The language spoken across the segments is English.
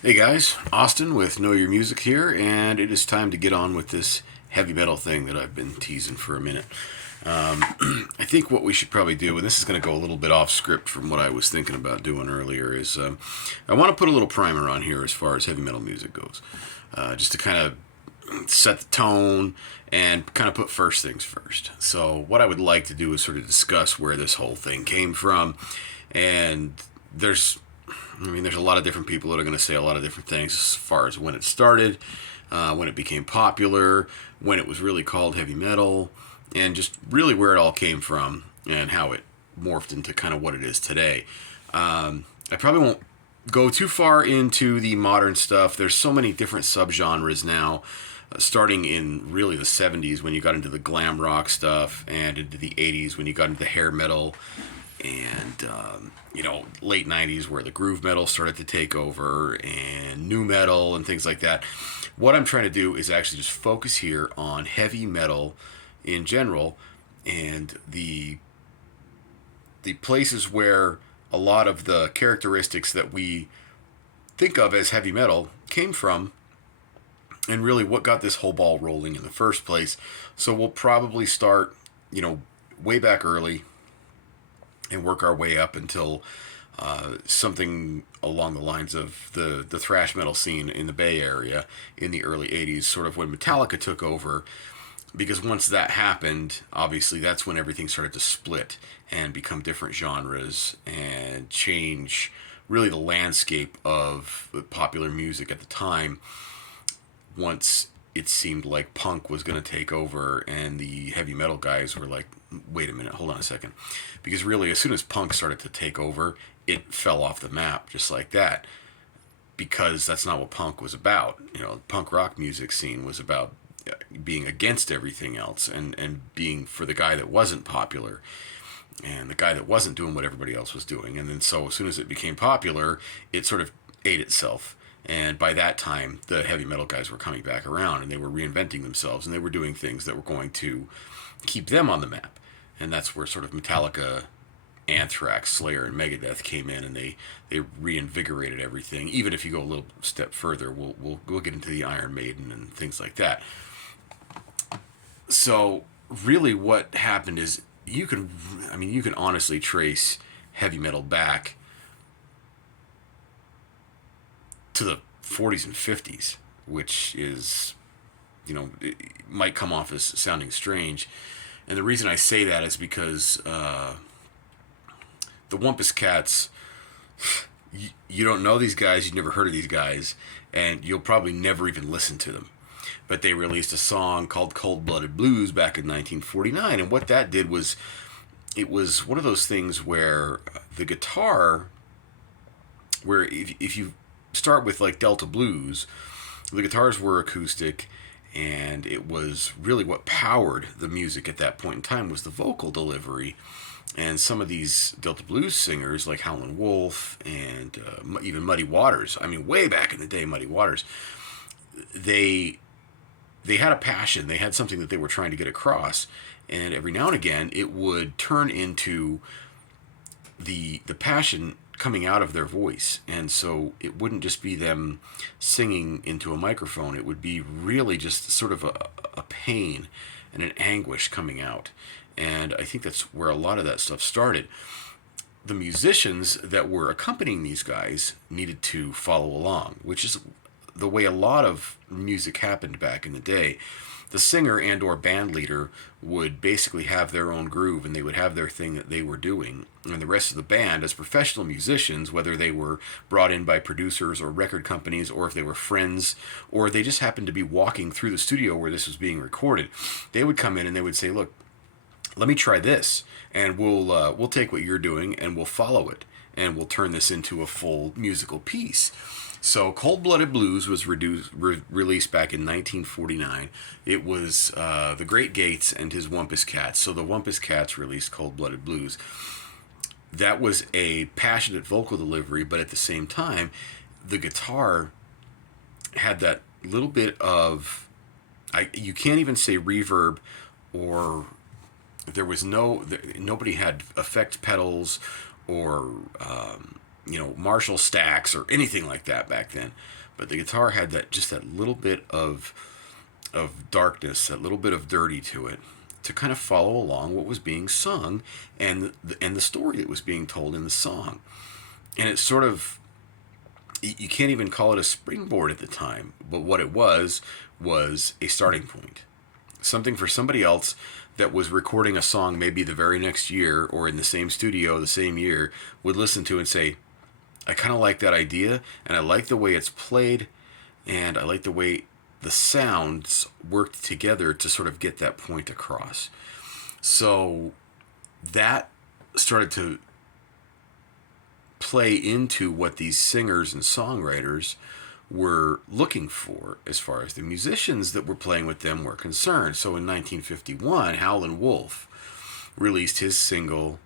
Hey guys, Austin with Know Your Music here, and it is time to get on with this heavy metal thing that I've been teasing for a minute. I think what we should probably do, and this is going to go a little bit off script from what I was thinking about doing earlier, is I want to put a little primer on here as far as heavy metal music goes, just to kind of set the tone and kind of put first things first. So, what I would like to do is sort of discuss where this whole thing came from, and there's there's a lot of different people that are going to say a lot of different things as far as when it started, when it became popular, when it was really called heavy metal, and just really where it all came from and how it morphed into kind of what it is today. I probably won't go too far into the modern stuff. There's so many different subgenres now, starting in really the 70s when you got into the glam rock stuff, and into the 80s when you got into the hair metal, and late 90s where the groove metal started to take over, and new metal and things like that. What I'm trying to do is actually just focus here on heavy metal in general, and the places where a lot of the characteristics that we think of as heavy metal came from, and really what got this whole ball rolling in the first place. So we'll probably start, way back early, and work our way up until something along the lines of the thrash metal scene in the Bay Area in the early 80s, sort of when Metallica took over. Because once that happened, obviously that's when everything started to split and become different genres and change really the landscape of popular music at the time, once it seemed like punk was going to take over, and the heavy metal guys were like, wait a minute, hold on a second. Because really, as soon as punk started to take over, it fell off the map just like that. Because that's not what punk was about. The punk rock music scene was about being against everything else, and being for the guy that wasn't popular, and the guy that wasn't doing what everybody else was doing. And then so as soon as it became popular, it sort of ate itself. And by that time, the heavy metal guys were coming back around, and they were reinventing themselves, and they were doing things that were going to keep them on the map. And that's where sort of Metallica, Anthrax, Slayer, and Megadeth came in, and they reinvigorated everything. Even if you go a little step further, we'll get into the Iron Maiden and things like that. So really, what happened is you can honestly trace heavy metal back to the 40s and 50s, which is, it might come off as sounding strange. And the reason I say that is because the Wumpus Cats, you don't know these guys, you've never heard of these guys, and you'll probably never even listen to them. But they released a song called Cold Blooded Blues back in 1949, and what that did was, it was one of those things where the guitar, where if you start with like Delta Blues, the guitars were acoustic, and it was really what powered the music at that point in time was the vocal delivery. And some of these Delta Blues singers, like Howlin' Wolf and even Muddy Waters, way back in the day, Muddy Waters, they they had a passion, they had something that they were trying to get across, and every now and again it would turn into the passion coming out of their voice. And so it wouldn't just be them singing into a microphone, it would be really just sort of a pain and an anguish coming out. And I think that's where a lot of that stuff started. The musicians that were accompanying these guys needed to follow along, which is the way a lot of music happened back in the day. The singer and or band leader would basically have their own groove, and they would have their thing that they were doing, and the rest of the band, as professional musicians, whether they were brought in by producers or record companies, or if they were friends, or they just happened to be walking through the studio where this was being recorded, they would come in and they would say, look, let me try this, and we'll take what you're doing and we'll follow it, and we'll turn this into a full musical piece. So Cold Blooded Blues was released back in 1949. It was the Great Gates and his Wumpus Cats. So the Wumpus Cats released Cold Blooded Blues. That was a passionate vocal delivery, but at the same time, the guitar had that little bit of, you can't even say reverb, or there was nobody had effect pedals or Marshall stacks or anything like that back then. But the guitar had that little bit of darkness, that little bit of dirty to it, to kind of follow along what was being sung and the story that was being told in the song. And it sort of, you can't even call it a springboard at the time, but what it was a starting point. Something for somebody else that was recording a song maybe the very next year or in the same studio the same year would listen to and say, I kind of like that idea, and I like the way it's played, and I like the way the sounds worked together to sort of get that point across. So that started to play into what these singers and songwriters were looking for as far as the musicians that were playing with them were concerned. So in 1951, Howlin' Wolf released his single,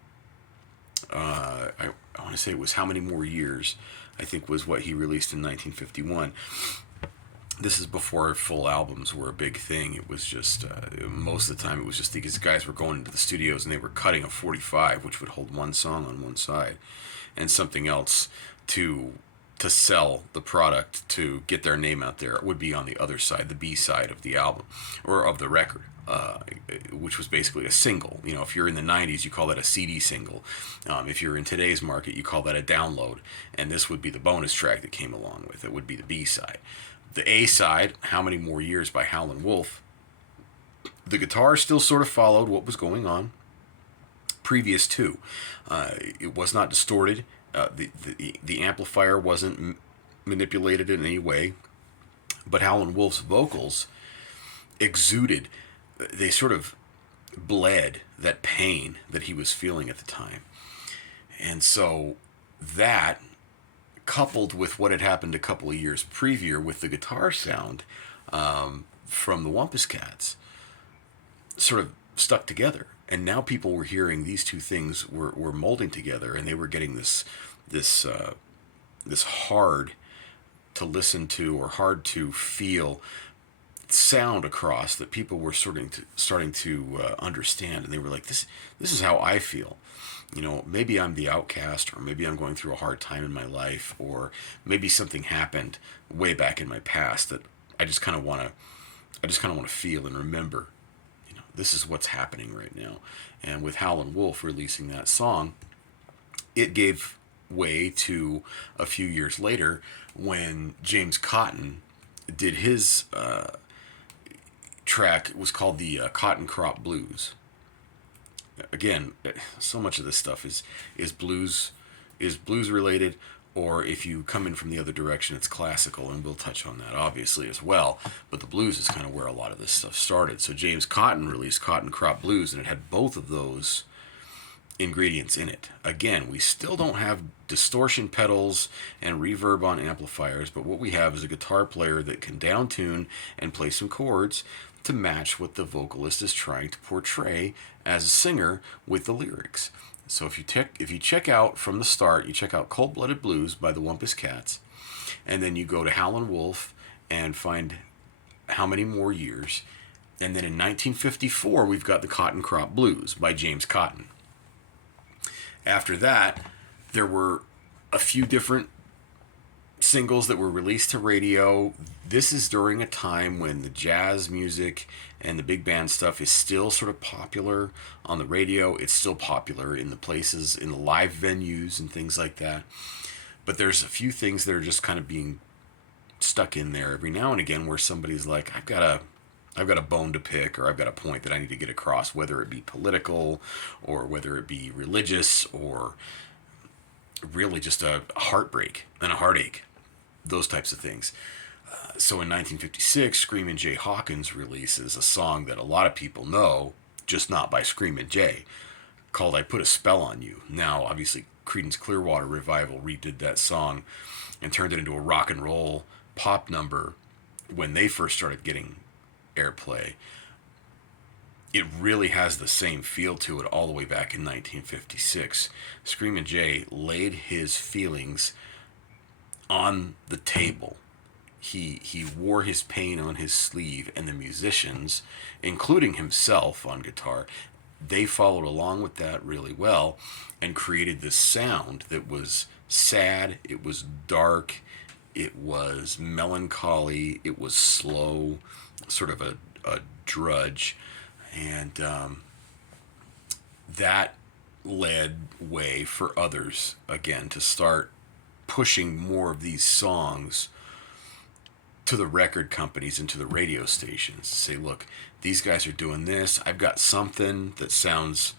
I want to say it was How Many More Years, I think was what he released in 1951. This is before full albums were a big thing. It was just, most of the time it was just these guys were going into the studios and they were cutting a 45, which would hold one song on one side and something else to sell the product, to get their name out there. It would be on the other side, the B side of the album or of the record, which was basically a single. If you're in the 90s, you call that a CD single. If you're in today's market, you call that a download. And this would be the bonus track that came along with it, would be the B side. The A side, How Many More Years by Howlin' Wolf, the guitar still sort of followed what was going on previous to. It was not distorted. The amplifier wasn't manipulated in any way, but Howlin' Wolf's vocals exuded, they sort of bled that pain that he was feeling at the time. And so that, coupled with what had happened a couple of years previous with the guitar sound from the Wumpus Cats, sort of stuck together. And now people were hearing these two things were molding together, and they were getting this hard to listen to or hard to feel sound across that people were starting to understand. And they were like, this is how I feel. Maybe I'm the outcast, or maybe I'm going through a hard time in my life, or maybe something happened way back in my past that I just kind of want to feel and remember. This is what's happening right now. And with Howlin' Wolf releasing that song, it gave way to a few years later when James Cotton did his track. It was called the Cotton Crop Blues. Again, so much of this stuff is blues related, or if you come in from the other direction, it's classical, and we'll touch on that obviously as well. But the blues is kind of where a lot of this stuff started. So James Cotton released Cotton Crop Blues, and it had both of those ingredients in it. Again, we still don't have distortion pedals and reverb on amplifiers, but what we have is a guitar player that can down tune and play some chords to match what the vocalist is trying to portray as a singer with the lyrics. So if you check out from the start, you check out Cold Blooded Blues by the Wumpus Cats, and then you go to Howlin' Wolf and find How Many More Years, and then in 1954 we've got the Cotton Crop Blues by James Cotton. After that, there were a few different singles that were released to radio. This is during a time when the jazz music and the big band stuff is still sort of popular on the radio. It's still popular in the places, in the live venues and things like that. But there's a few things that are just kind of being stuck in there every now and again where somebody's like, I've got a bone to pick, or I've got a point that I need to get across, whether it be political or whether it be religious or really just a heartbreak and a heartache, those types of things. So in 1956, Screamin' Jay Hawkins releases a song that a lot of people know, just not by Screamin' Jay, called I Put a Spell on You. Now, obviously, Creedence Clearwater Revival redid that song and turned it into a rock and roll pop number when they first started getting airplay. It really has the same feel to it all the way back in 1956. Screamin' Jay laid his feelings on the table. He wore his pain on his sleeve, and the musicians, including himself on guitar, they followed along with that really well and created this sound that was sad, it was dark, it was melancholy, it was slow, sort of a drudge. And that led way for others, again, to start pushing more of these songs to the record companies and to the radio stations. Say, look, these guys are doing this. I've got something that sounds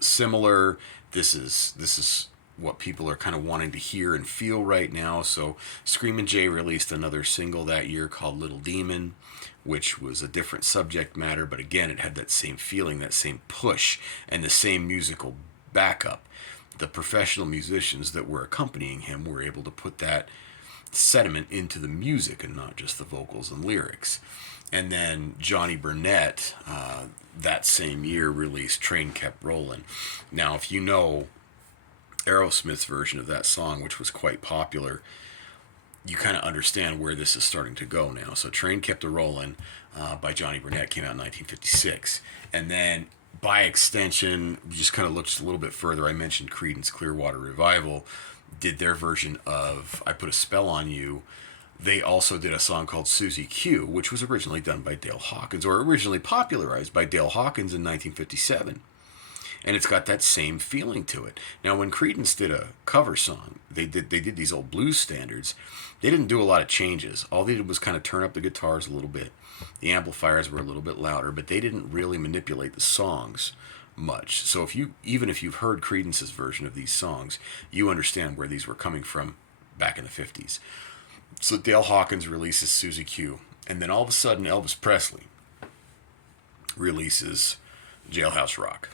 similar. This is what people are kind of wanting to hear and feel right now. So Screamin' Jay released another single that year called Little Demon, which was a different subject matter, but again, it had that same feeling, that same push, and the same musical backup. The professional musicians that were accompanying him were able to put that sediment into the music and not just the vocals and lyrics. And then Johnny Burnett, that same year, released Train Kept Rollin'. Now, if you know Aerosmith's version of that song, which was quite popular, you kind of understand where this is starting to go now. So Train Kept A-Rollin' by Johnny Burnett came out in 1956. And then by extension, we just kind of looked a little bit further. I mentioned Creedence Clearwater Revival did their version of I Put a Spell on You. They also did a song called Susie Q, which was originally done by Dale Hawkins, or originally popularized by Dale Hawkins in 1957. And it's got that same feeling to it. Now, when Creedence did a cover song, they did these old blues standards. They didn't do a lot of changes. All they did was kind of turn up the guitars a little bit. The amplifiers were a little bit louder, but they didn't really manipulate the songs much. So even if you've heard Creedence's version of these songs, you understand where these were coming from back in the 50s. So Dale Hawkins releases Susie Q, and then all of a sudden Elvis Presley releases Jailhouse Rock.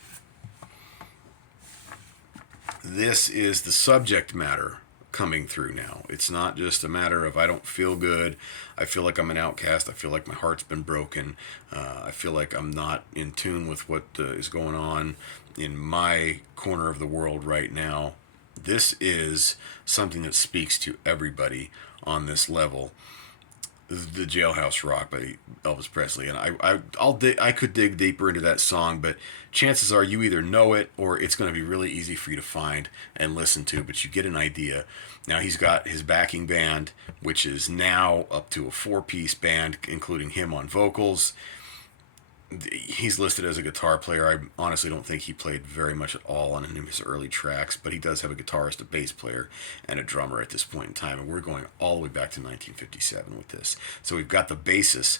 This is the subject matter coming through now. It's not just a matter of I don't feel good, I feel like I'm an outcast, I feel like my heart's been broken, I feel like I'm not in tune with what is going on in my corner of the world right now. This is something that speaks to everybody on this level. The Jailhouse Rock by Elvis Presley, and I could dig deeper into that song, but chances are you either know it or it's going to be really easy for you to find and listen to, but you get an idea. Now he's got his backing band, which is now up to a 4-piece band, including him on vocals. He's listed as a guitar player. I honestly don't think he played very much at all on any of his early tracks, but he does have a guitarist, a bass player, and a drummer at this point in time, and we're going all the way back to 1957 with this. So we've got the basis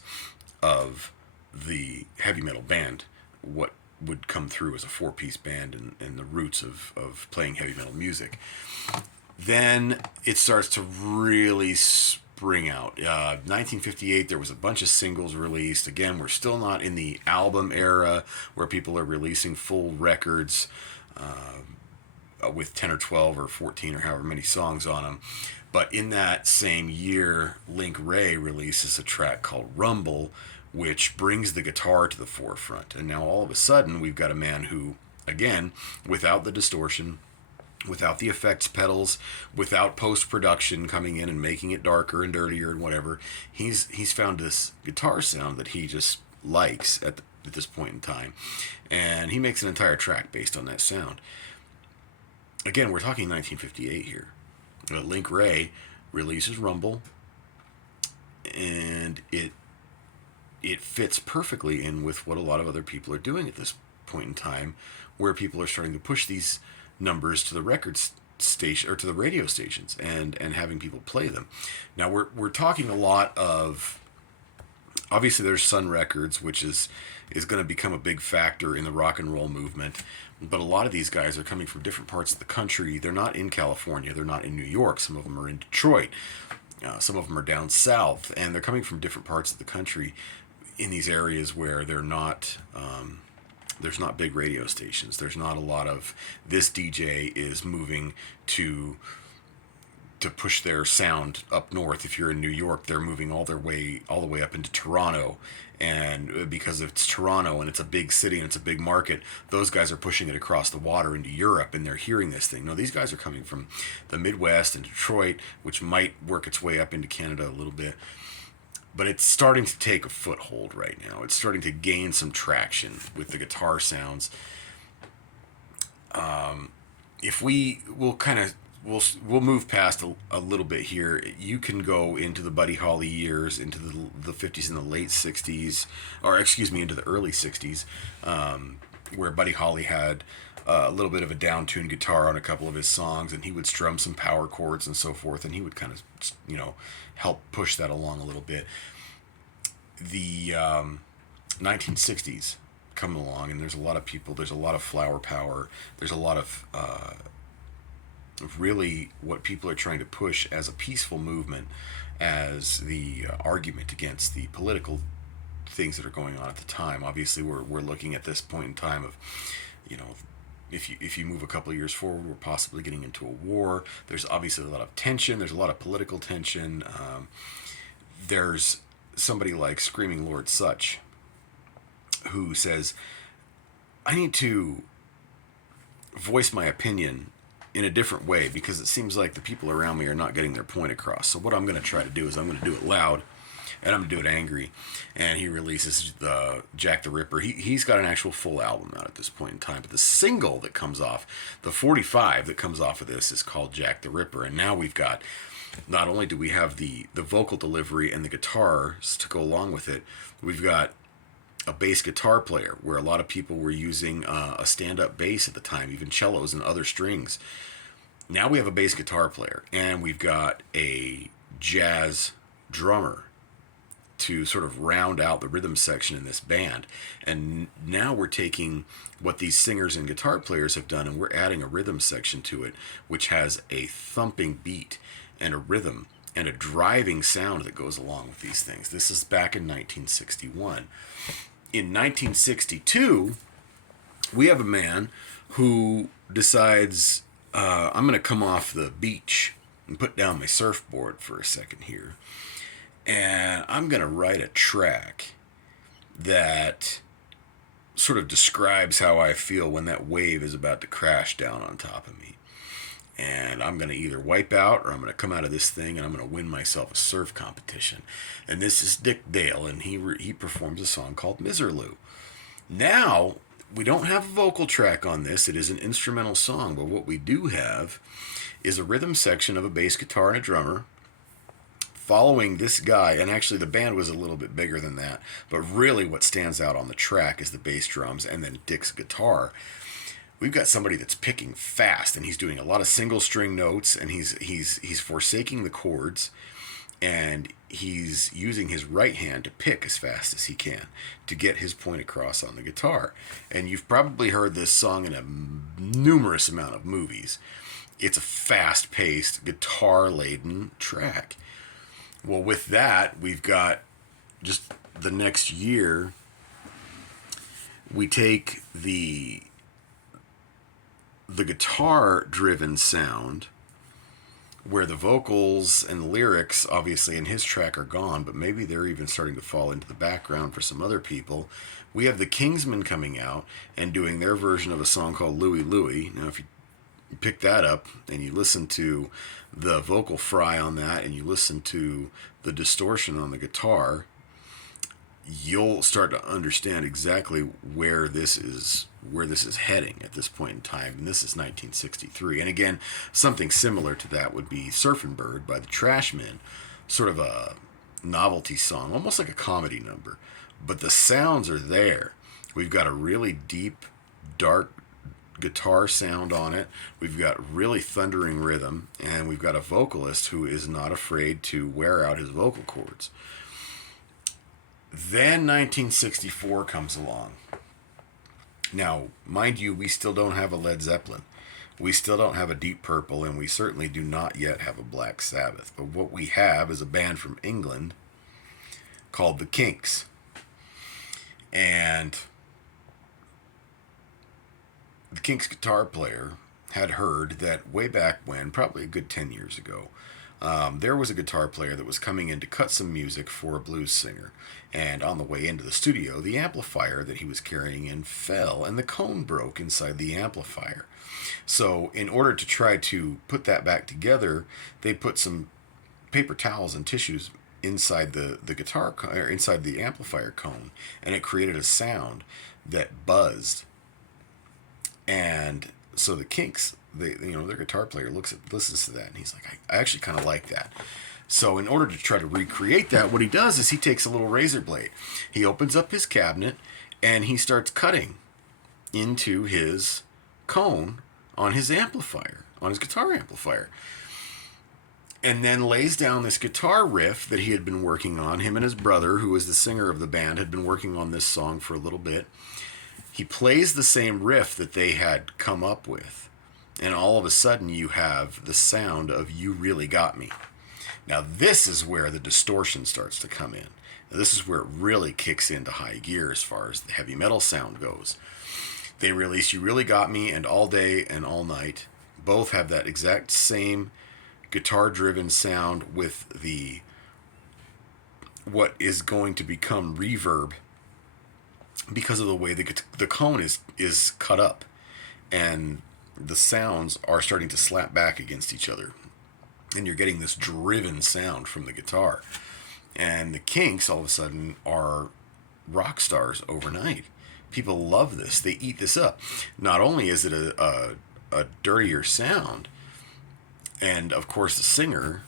of the heavy metal band, what would come through as a 4-piece band, and the roots of playing heavy metal music. Then it starts to really spring out. 1958, there was a bunch of singles released. Again, we're still not in the album era where people are releasing full records with 10 or 12 or 14 or however many songs on them. But in that same year, Link Wray releases a track called Rumble, which brings the guitar to the forefront. And now all of a sudden, we've got a man who, again, without the distortion, without the effects pedals, without post-production coming in and making it darker and dirtier and whatever, he's found this guitar sound that he just likes at this point in time, and he makes an entire track based on that sound. Again, we're talking 1958 here. Link Wray releases Rumble, and it fits perfectly in with what a lot of other people are doing at this point in time, where people are starting to push these numbers to the record station or to the radio stations and having people play them. Now we're talking a lot of, obviously there's Sun Records, which is going to become a big factor in the rock and roll movement, but a lot of these guys are coming from different parts of the country. They're not in California, they're not in New York, some of them are in Detroit, some of them are down south, and they're coming from different parts of the country in these areas where they're not there's not big radio stations. There's not a lot of this DJ is moving to push their sound up north. If you're in New York, they're moving all the way up into Toronto, and because it's Toronto and it's a big city and it's a big market, those guys are pushing it across the water into Europe, and they're hearing this thing. No, these guys are coming from the Midwest and Detroit, which might work its way up into Canada a little bit. But it's starting to take a foothold right now. It's starting to gain some traction with the guitar sounds. If we'll kind of we'll move past a little bit here. You can go into the Buddy Holly years, into the 50s and the late 60s, or excuse me, into the early 60s, where Buddy Holly had a little bit of a down-tuned guitar on a couple of his songs, and he would strum some power chords and so forth, and he would kind of, help push that along a little bit. The 1960s come along, and there's a lot of people, there's a lot of flower power, there's a lot of really what people are trying to push as a peaceful movement, as the argument against the political things that are going on at the time. Obviously, we're looking at this point in time of, if you move a couple of years forward, we're possibly getting into a war. There's obviously a lot of tension. There's a lot of political tension. There's somebody like Screaming Lord Sutch, who says, I need to voice my opinion in a different way because it seems like the people around me are not getting their point across. So what I'm going to try to do is I'm going to do it loud, and I'm going to do it angry. And he releases the Jack the Ripper. He's got an actual full album out at this point in time. But the single that comes off, the 45 that comes off of this, is called Jack the Ripper. And now we've got, not only do we have the vocal delivery and the guitars to go along with it, we've got a bass guitar player, where a lot of people were using a stand-up bass at the time, even cellos and other strings. Now we have a bass guitar player, and we've got a jazz drummer to sort of round out the rhythm section in this band. And now we're taking what these singers and guitar players have done, and we're adding a rhythm section to it, which has a thumping beat and a rhythm and a driving sound that goes along with these things. This is back in 1961. In 1962, we have a man who decides, I'm going to come off the beach and put down my surfboard for a second here, and I'm going to write a track that sort of describes how I feel when that wave is about to crash down on top of me. And I'm going to either wipe out, or I'm going to come out of this thing and I'm going to win myself a surf competition. And this is Dick Dale, and he performs a song called Miserlou. Now, we don't have a vocal track on this. It is an instrumental song, but what we do have is a rhythm section of a bass guitar and a drummer following this guy. And actually, the band was a little bit bigger than that, but really what stands out on the track is the bass drums and then Dick's guitar. We've got somebody that's picking fast, and he's doing a lot of single string notes, and he's forsaking the chords, and he's using his right hand to pick as fast as he can to get his point across on the guitar. And you've probably heard this song in a numerous amount of movies. It's a fast-paced, guitar-laden track. Well, with that, we've got just the next year, we take the guitar-driven sound, where the vocals and the lyrics, obviously, in his track are gone, but maybe they're even starting to fall into the background for some other people. We have the Kingsmen coming out and doing their version of a song called Louie Louie. Now, if you pick that up and you listen to the vocal fry on that, and you listen to the distortion on the guitar, you'll start to understand exactly where this is heading at this point in time. And this is 1963. And again, something similar to that would be Surfin' Bird by the Trashmen, sort of a novelty song, almost like a comedy number. But the sounds are there. We've got a really deep, dark guitar sound on it. We've got really thundering rhythm, and we've got a vocalist who is not afraid to wear out his vocal cords. Then 1964 comes along. Now, mind you, we still don't have a Led Zeppelin. We still don't have a Deep Purple, and we certainly do not yet have a Black Sabbath. But what we have is a band from England called the Kinks. And the Kinks guitar player had heard that way back when, probably a good 10 years ago, there was a guitar player that was coming in to cut some music for a blues singer. And on the way into the studio, the amplifier that he was carrying in fell, and the cone broke inside the amplifier. So in order to try to put that back together, they put some paper towels and tissues inside the guitar, or inside the amplifier cone, and it created a sound that buzzed. And so the Kinks their guitar player listens to that, and he's like, I actually kind of like that. So in order to try to recreate that, what he does is he takes a little razor blade, he opens up his cabinet, and he starts cutting into his cone on his amplifier, on his guitar amplifier, and then lays down this guitar riff that he had been working on. Him and his brother, who was the singer of the band, had been working on this song for a little bit. He plays the same riff that they had come up with, and all of a sudden you have the sound of You Really Got Me. Now this is where the distortion starts to come in. Now, this is where it really kicks into high gear as far as the heavy metal sound goes. They release You Really Got Me and All Day and All Night. Both have that exact same guitar-driven sound with what is going to become reverb because of the way the cone is cut up, and the sounds are starting to slap back against each other, and you're getting this driven sound from the guitar. And the Kinks all of a sudden are rock stars overnight. People love this. They eat this up. Not only is it a dirtier sound, and of course the singer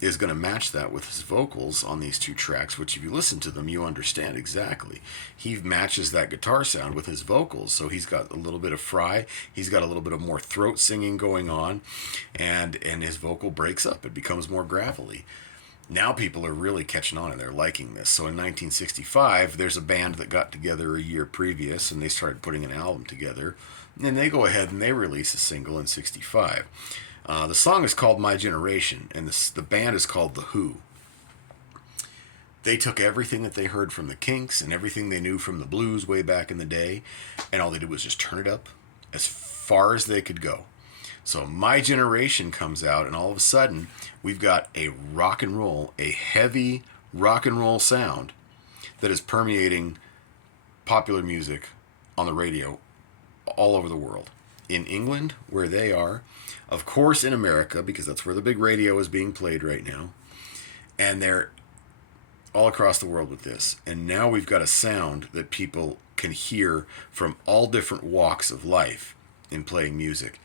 is going to match that with his vocals on these two tracks, which if you listen to them, you understand exactly. He matches that guitar sound with his vocals, so he's got a little bit of fry, he's got a little bit of more throat singing going on, and his vocal breaks up. It becomes more gravelly. Now people are really catching on and they're liking this. So in 1965, there's a band that got together a year previous, and they started putting an album together, and they go ahead and they release a single in 65. The song is called My Generation, and the band is called The Who. They took everything that they heard from the Kinks and everything they knew from the blues way back in the day, and all they did was just turn it up as far as they could go. So My Generation comes out, and all of a sudden, we've got a heavy rock and roll sound that is permeating popular music on the radio all over the world. In England, where they are, of course in America, because that's where the big radio is being played right now, and they're all across the world with this. And now we've got a sound that people can hear from all different walks of life in playing music,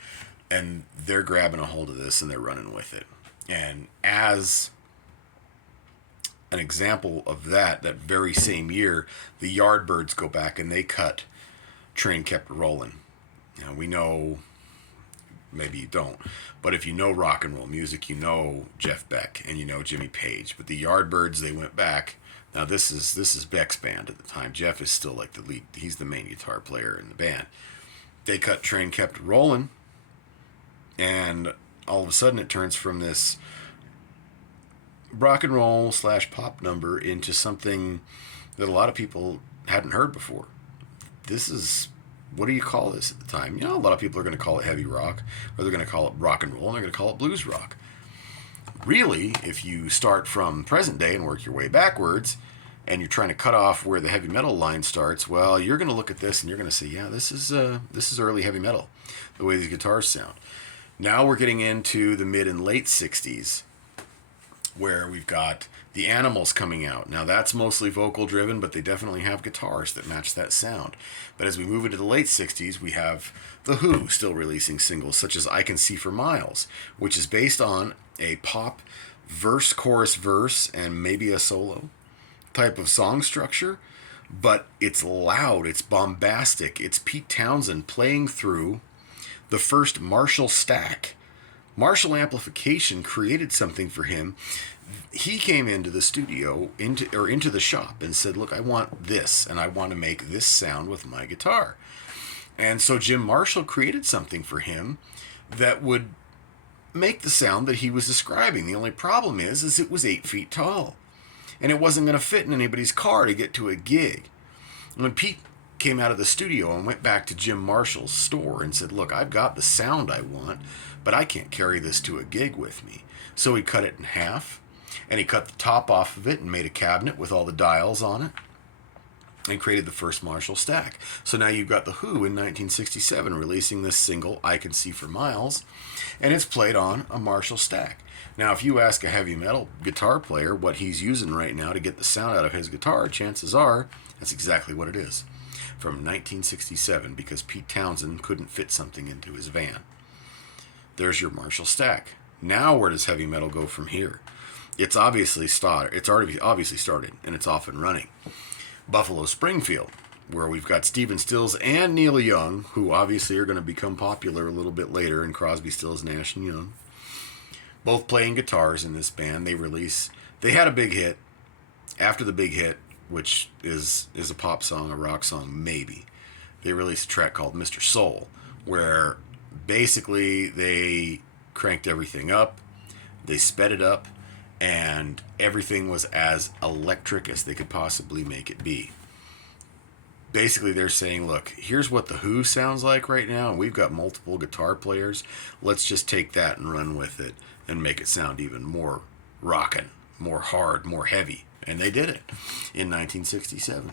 and they're grabbing a hold of this and they're running with it. And as an example of that very same year, the Yardbirds go back and they cut Train Kept Rollin'. Now, we know, maybe you don't, but if you know rock and roll music, you know Jeff Beck and you know Jimmy Page. But the Yardbirds, they went back. Now, this is Beck's band at the time. Jeff is still like the lead. He's the main guitar player in the band. They cut Train Kept Rollin', and all of a sudden it turns from this rock and roll / pop number into something that a lot of people hadn't heard before. This is, what do you call this at the time? A lot of people are going to call it heavy rock, or they're going to call it rock and roll, and they're going to call it blues rock. Really, if you start from present day and work your way backwards, and you're trying to cut off where the heavy metal line starts, well, you're going to look at this and you're going to say, yeah, this is early heavy metal, the way these guitars sound. Now we're getting into the mid and late 60s, where we've got the Animals coming out. Now that's mostly vocal driven, but they definitely have guitars that match that sound. But as we move into the late 60s, we have The Who still releasing singles such as I Can See for Miles, which is based on a pop verse, chorus, verse, and maybe a solo type of song structure. But it's loud, it's bombastic, it's Pete Townshend playing through the first Marshall stack. Marshall amplification created something for him. He came into the studio, into the shop, and said, look, I want this, and I want to make this sound with my guitar. And so Jim Marshall created something for him that would make the sound that he was describing. The only problem is it was 8 feet tall, and it wasn't going to fit in anybody's car to get to a gig. When Pete came out of the studio and went back to Jim Marshall's store and said, look, I've got the sound I want, but I can't carry this to a gig with me. So he cut it in half, and he cut the top off of it and made a cabinet with all the dials on it and created the first Marshall stack. So now you've got The Who in 1967 releasing this single, I Can See for Miles, and it's played on a Marshall stack. Now, if you ask a heavy metal guitar player what he's using right now to get the sound out of his guitar, chances are that's exactly what it is. From 1967, because Pete Townshend couldn't fit something into his van. There's your Marshall Stack. Now where does heavy metal go from here? It's obviously started. It's already obviously started, and it's off and running. Buffalo Springfield, where we've got Stephen Stills and Neil Young, who obviously are going to become popular a little bit later in Crosby, Stills, Nash and Young. Both playing guitars in this band. They had a big hit. After the big hit, which is a pop song, a rock song, maybe, they released a track called Mr. Soul, where basically they cranked everything up, they sped it up, and everything was as electric as they could possibly make it be. Basically, they're saying, look, here's what The Who sounds like right now, and we've got multiple guitar players. Let's just take that and run with it and make it sound even more rockin', more hard, more heavy. And they did it in 1967.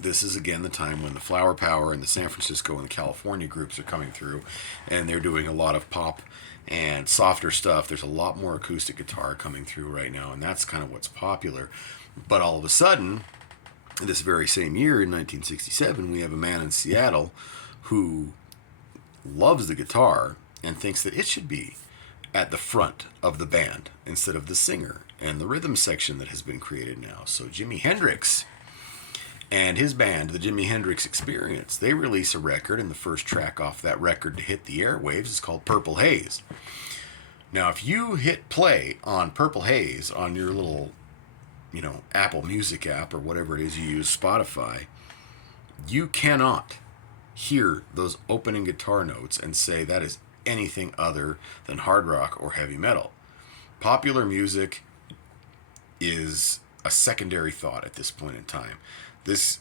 This is again the time when the Flower Power and the San Francisco and the California groups are coming through, and they're doing a lot of pop and softer stuff. There's a lot more acoustic guitar coming through right now, and that's kind of what's popular. But all of a sudden, this very same year in 1967, we have a man in Seattle who loves the guitar and thinks that it should be at the front of the band instead of the singer and the rhythm section that has been created now. So Jimi Hendrix and his band, the Jimi Hendrix Experience, they release a record, and the first track off that record to hit the airwaves is called Purple Haze. Now, if you hit play on Purple Haze on your little, Apple Music app or whatever it is you use, Spotify, you cannot hear those opening guitar notes and say that is anything other than hard rock or heavy metal. Popular music is a secondary thought at this point in time. This